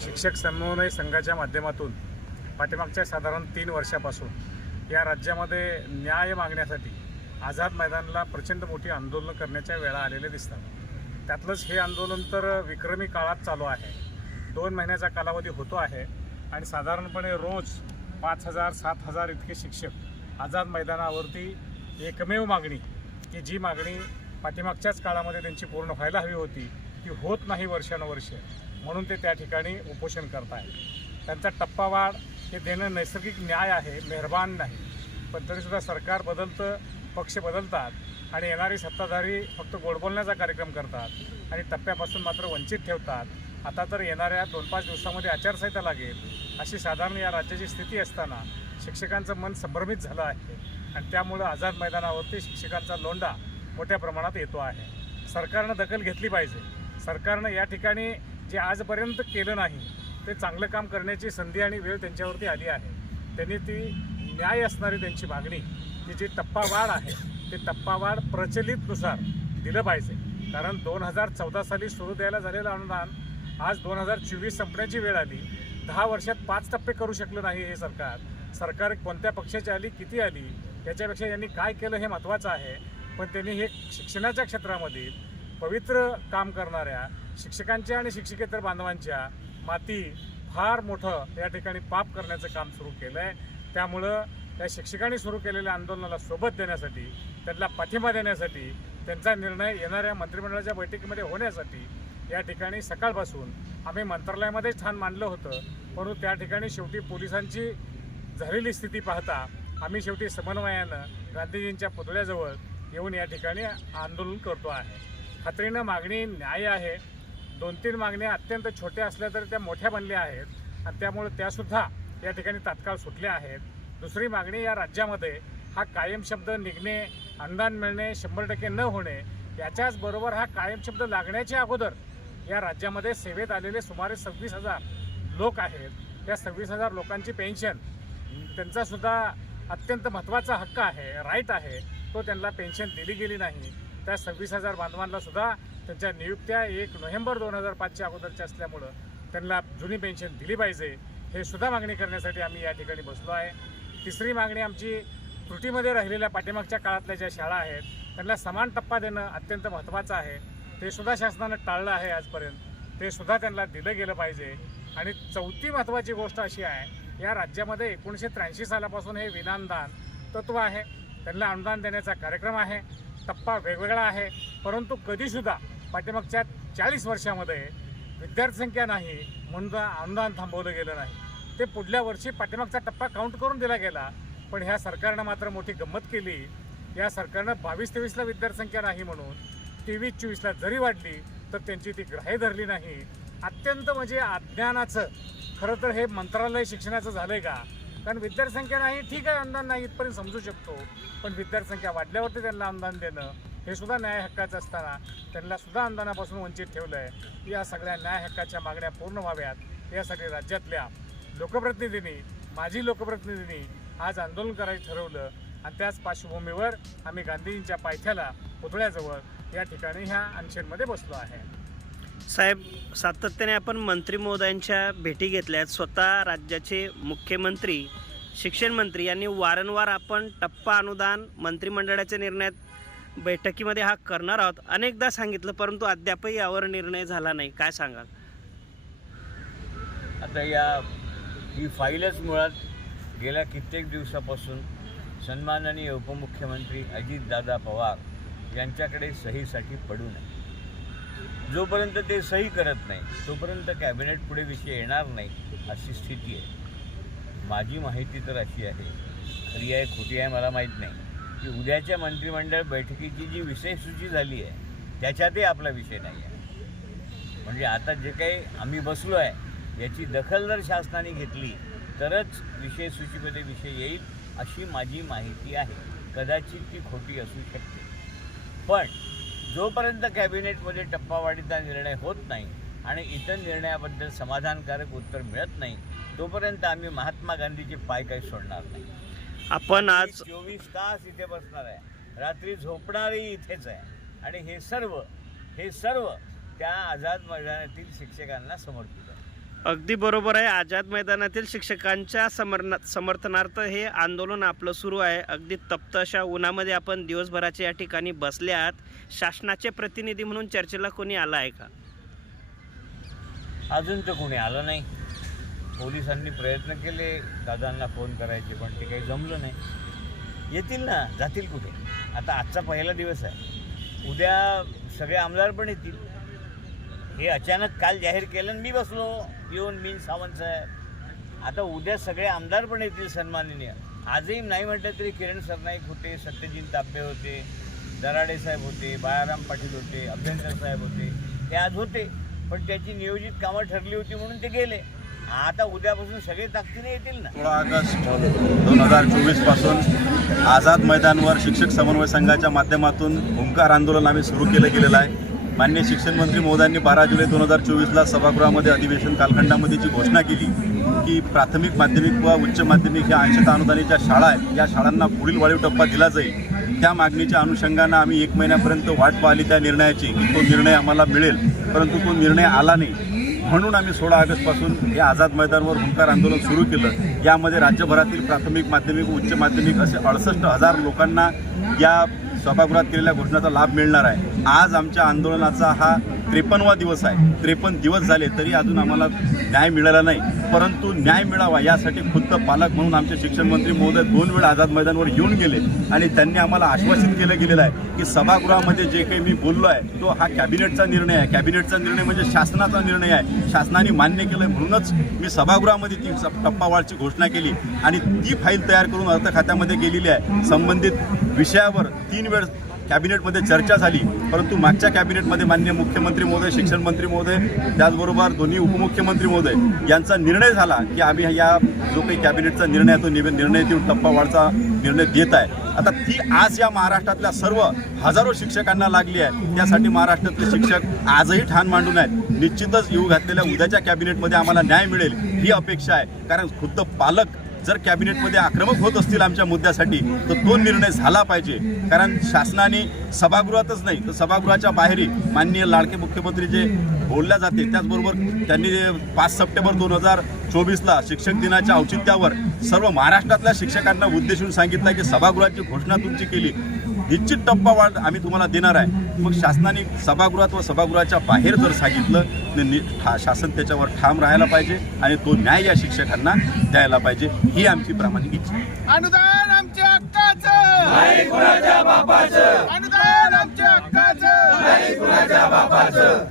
शिक्षक समन्वय संघाच्या माध्यमातून पाठीमागच्या साधारण 3 वर्षापासून या राज्यामध्ये न्याय मागण्यासाठी आझाद मैदानाला प्रचंड मोठी आंदोलनं करण्याच्या वेळा आलेल्या दिसतात। त्यातलंच हे आंदोलन तर विक्रमी काळात चालू आहे। 2 महिन्याचा कालावधी होतो आहे आणि साधारणपणे रोज 5,000-7,000 इतके शिक्षक आझाद मैदानावरती एकमेव मागणी की जी मागणी पाठीमागच्याच काळामध्ये त्यांची पूर्ण व्हायला हवी होती ती होत नाही वर्षानुवर्ष, म्हणून ते त्या ठिकाणी उपोषण करत आहेत। त्यांचा टप्पावाढ हे देणं नैसर्गिक न्याय आहे, मेहरबान नाही। पण तरीसुद्धा सरकार बदलतं, पक्ष बदलतात आणि येणारी सत्ताधारी फक्त गोड बोलण्याचा कार्यक्रम करतात आणि टप्प्यापासून मात्र वंचित ठेवतात। आता तर येणाऱ्या 2-5 दिवसामध्ये आचारसंहिता लागेल अशी साधारण या राज्याची स्थिती असताना शिक्षकांचं मन संभ्रमित झालं आहे आणि त्यामुळं आझाद मैदानावरती शिक्षकांचा लोंढा मोठ्या प्रमाणात येतो आहे। सरकारनं दखल घेतली पाहिजे। सरकारनं या ठिकाणी जे आजपर्यंत केलं नाही ते चांगलं काम करण्याची संधी आणि वेळ त्यांच्यावरती आली आहे। त्यांनी ती न्याय असणारी त्यांची मागणी ती जी टप्पावाढ आहे ते टप्पावाढ प्रचलितनुसार दिलं पाहिजे। कारण 2014 साली सुरू द्यायला झालेलं अनुदान आज 2024 संपण्याची वेळ आली। 10 वर्षात 5 टप्पे करू शकलं नाही हे सरकार कोणत्या पक्षाची आली, किती आली याच्यापेक्षा यांनी काय केलं हे महत्त्वाचं आहे। पण त्यांनी हे शिक्षणाच्या क्षेत्रामध्ये पवित्र काम करणाऱ्या शिक्षकांच्या आणि शिक्षकेतर बांधवांच्या माती फार मोठं या ठिकाणी पाप करण्याचं काम सुरू केलं आहे। त्यामुळं त्या शिक्षकांनी सुरू केलेल्या आंदोलनाला सोबत देण्यासाठी, त्यांना पाठिंबा देण्यासाठी, त्यांचा निर्णय येणाऱ्या मंत्रिमंडळाच्या बैठकीमध्ये होण्यासाठी या ठिकाणी सकाळपासून आम्ही मंत्रालयामध्ये छान मांडलं होतं, परंतु त्या ठिकाणी शेवटी पोलिसांची झालेली स्थिती पाहता आम्ही शेवटी समन्वयानं गांधीजींच्या पुतळ्याजवळ येऊन या ठिकाणी आंदोलन करतो आहे। खात्रीनं मागणी न्याय आहे। 2-3 मागण्या अत्यंत छोट्या असल्या तरी त्या मोठ्या बनल्या आहेत आणि त्यामुळे त्यासुद्धा या ठिकाणी तात्काळ सुटल्या आहेत। दुसरी मागणी या राज्यामध्ये हा कायम शब्द निघणे, अनुदान मिळणे, 100% न होणे याच्याच बरोबर हा कायम शब्द लागण्याच्या अगोदर या राज्यामध्ये सेवेत आलेले सुमारे 26,000 लोक आहेत। त्या 26,000 लोकांची पेन्शन त्यांचासुद्धा अत्यंत महत्त्वाचा हक्क आहे, राईट आहे, तो त्यांना पेन्शन दिली गेली नाही। त्या 26,000 बांधवांना सुद्धा त्यांच्या नियुक्त्या 1 नोव्हेंबर 2005च्या अगोदरच्या असल्यामुळं त्यांना जुनी पेन्शन दिली पाहिजे, हे सुद्धा मागणी करण्यासाठी आम्ही या ठिकाणी बसलो आहे। तिसरी मागणी आमची त्रुटीमध्ये राहिलेल्या पाठीमागच्या काळातल्या ज्या शाळा आहेत त्यांना समान टप्पा देणं अत्यंत महत्त्वाचं आहे। ते सुद्धा शासनानं टाळलं आहे आजपर्यंत, ते सुद्धा त्यांना दिलं गेलं पाहिजे। आणि चौथी महत्त्वाची गोष्ट अशी आहे, या राज्यामध्ये 1983 सालापासून हे विनाअनुदान तत्त्व आहे, त्यांना अनुदान देण्याचा कार्यक्रम आहे, टप्पा वेगवेगळा आहे, परंतु कधीसुद्धा पाठीमागच्या 40 वर्षामध्ये विद्यार्थी संख्या नाही म्हणून अनुदान थांबवलं गेलं नाही। ते पुढल्या वर्षी पाठीमागचा टप्पा काउंट करून दिला गेला, पण ह्या सरकारनं मात्र मोठी गंमत केली। या सरकारनं 22-23ला विद्यार्थी संख्या नाही म्हणून 23-24ला जरी वाढली तर त्यांची ती ग्राह्य धरली नाही। अत्यंत म्हणजे अज्ञानाचं, खरं तर हे मंत्रालय शिक्षणाचं झालं आहे का? कारण विद्यार्थी संख्या नाही, ठीक आहे, अनुदान नाही इथपर्यंत समजू शकतो, पण विद्यार्थी संख्या वाढल्यावरती त्यांना अनुदान देणं हे सुद्धा न्याय हक्काचं असताना त्यांना सुद्धा अनुदानापासून वंचित ठेवलं आहे। या सगळ्या न्याय हक्काच्या मागण्या पूर्ण व्हाव्यात यासाठी राज्यातल्या लोकप्रतिनिधींनी, माजी लोकप्रतिनिधींनी आज आंदोलन करायचं ठरवलं आणि त्याच पार्श्वभूमीवर आम्ही गांधीजींच्या पायथ्याला पुतळ्याजवळ या ठिकाणी ह्या अनशनमध्ये बसलो आहे। साहेब, सातत्याने आपण मंत्री महोदयांच्या भेटी घेतल्यात, स्वतः राज्याचे मुख्यमंत्री, शिक्षण मंत्री यांनी वारंवार आपण टप्पा अनुदान मंत्रिमंडळाच्या निर्णयात बैठकीमध्ये हा करणार आहोत अनेकदा सांगितलं, परंतु अद्यापही यावर निर्णय झाला नाही, काय सांगाल? आता ही फाईलच मुळात गेल्या कित्येक दिवसापासून सन्माननीय उपमुख्यमंत्री अजितदादा पवार यांच्याकडे सहीसाठी पडू नये। जोपर्यंत ते सही करत नाही तोपर्यंत कॅबिनेट पुढे विषय येणार नाही अशी स्थिती आहे। माझी माहिती तर अशी आहे, खरी आहे खोटी आहे मला माहीत नाही, की उद्याच्या मंत्रिमंडळ बैठकीची जी विषयसूची झाली आहे त्याच्यातही आपला विषय नाही आहे। म्हणजे आता जे काही आम्ही बसलो आहे याची दखल जर शासनाने घेतली तरच विषयसूचीमध्ये विषय येईल अशी माझी माहिती आहे। कदाचित ती खोटी असू शकते, पण जोपर्यंत कॅबिनेटमध्ये टप्पावाढीचा निर्णय होत नाही आणि इतर निर्णयाबद्दल समाधानकारक उत्तर मिळत नाही तोपर्यंत आम्ही महात्मा गांधीचे पाय काही सोडणार नाही। आपण आज 24 तास इथे बसणार आहे, रात्री झोपणारही इथेच आहे आणि हे सर्व त्या आझाद मैदानातील शिक्षकांना समर्पित आहे। अगदी बरोबर आहे. आझाद मैदानातील शिक्षकांच्या समर्थनार्थ हे आंदोलन आपलं सुरू आहे. अगदी तप्त अशा उन्हामध्ये आपण दिवसभराचे या ठिकाणी बसले आहात. शासनाचे प्रतिनिधी म्हणून चर्चेला कोणी आला आहे का? अजून तर कोणी आलं नाही. पोलिसांनी प्रयत्न केले दादांना फोन करायचे, पण ते काही जमलं नाही. येतील ना, जातील कुठे? आता आजचा पहिला दिवस आहे, उद्या सगळे आमदार पण येतील. हे अचानक काल जाहीर केलं आणि मी बसलो येऊन मीन सावंत साहेब. आता उद्या सगळे आमदार पण येतील सन्माननीय. आजही नाही म्हटलं तरी किरण सरनाईक होते, सत्यजित तांबे होते, दराडे साहेब होते, बाळाराम पाटील होते, अभ्यंकर साहेब होते. ते आज होते, पण त्याची नियोजित कामं ठरली होती म्हणून ते गेले. आता उद्यापासून सगळे ताकदीने येतील ना. 16 ऑगस्ट 2024 पासून आझाद मैदानवर शिक्षक समन्वय संघाच्या माध्यमातून हुंकार आंदोलन आम्ही सुरू गेलेलं आहे. माननीय शिक्षण मंत्री महोदयांनी 12 जुलै 2024ला सभागृहामध्ये अधिवेशन कालखंडामध्ये जी घोषणा केली की प्राथमिक, माध्यमिक व उच्च माध्यमिक या अंशतः अनुदानित शाळा आहेत, या शाळांना पुढील वाढीव टप्पा दिला जाईल. त्या मागणीच्या अनुषंगानं आम्ही 1 महिन्यापर्यंत वाट पाहिली त्या निर्णयाची की तो निर्णय आम्हाला मिळेल, परंतु तो निर्णय आला नाही. म्हणून आम्ही 16 ऑगस्टपासून हे आझाद मैदानवर हुंकार आंदोलन सुरू केलं. यामध्ये राज्यभरातील प्राथमिक, माध्यमिक, उच्च माध्यमिक असे 68,000 लोकांना या सभागृहात केलेल्या घोषणाचा लाभ मिळणार आहे. आज आमच्या आंदोलनाचा हा 53वा दिवस आहे. 53 दिवस झाले तरी अजून आम्हाला न्याय मिळाला नाही. परंतु न्याय मिळावा यासाठी खुद्द पालक म्हणून आमचे शिक्षण मंत्री महोदय 2 वेळा आझाद मैदानावर येऊन गेले आणि त्यांनी आम्हाला आश्वासित केलं गेलेलं आहे की सभागृहामध्ये जे काही मी बोललो आहे तो हा कॅबिनेटचा निर्णय आहे. कॅबिनेटचा निर्णय म्हणजे शासनाचा निर्णय आहे. शासनाने मान्य केलं आहे, म्हणूनच मी सभागृहामध्ये ती टप्पावाढची घोषणा केली आणि ती फाईल तयार करून अर्थ खात्यामध्ये गेलेली आहे. संबंधित विषयावर 3 वेळ कॅबिनेटमध्ये चर्चा झाली, परंतु मागच्या कॅबिनेटमध्ये माननीय मुख्यमंत्री महोदय, शिक्षण मंत्री महोदय, त्याचबरोबर दोन्ही उपमुख्यमंत्री महोदय यांचा निर्णय झाला की आम्ही या जो काही कॅबिनेटचा निर्णय आहे तो निर्णय देऊन टप्पावाढचा निर्णय देत आहे. आता ती आज या महाराष्ट्रातल्या सर्व हजारो शिक्षकांना लागली आहे. त्यासाठी महाराष्ट्रातले शिक्षक आजही ठाण मांडून आहेत. निश्चितच येऊ घातलेल्या उद्याच्या कॅबिनेटमध्ये आम्हाला न्याय मिळेल ही अपेक्षा आहे. कारण खुद्द पालक जर कॅबिनेटमध्ये आक्रमक होत असतील आमच्या मुद्द्यासाठी तर तो निर्णय झाला पाहिजे. कारण शासनाने सभागृहातच नाही तर सभागृहाच्या बाहेरही माननीय लाडके मुख्यमंत्री जे बोलल्या जाते, त्याचबरोबर त्यांनी 5 सप्टेंबर 2024ला शिक्षक दिनाच्या औचित्यावर सर्व महाराष्ट्रातल्या शिक्षकांना उद्देशून सांगितलं की सभागृहाची घोषणा तुमची केली, निश्चित टप्पावाढ आम्ही तुम्हाला देणार आहे. मग शासनाने सभागृहात व सभागृहाच्या बाहेर जर सांगितलं तर शासन त्याच्यावर ठाम राहायला पाहिजे आणि तो न्याय या शिक्षकांना द्यायला पाहिजे ही आमची प्रामाणिक इच्छा आहे. अनुदान आमच्या हक्काचं नाही कुणाच्या बापाचं. अनुदान आमच्या हक्काचं नाही कुणाच्या बापाचं.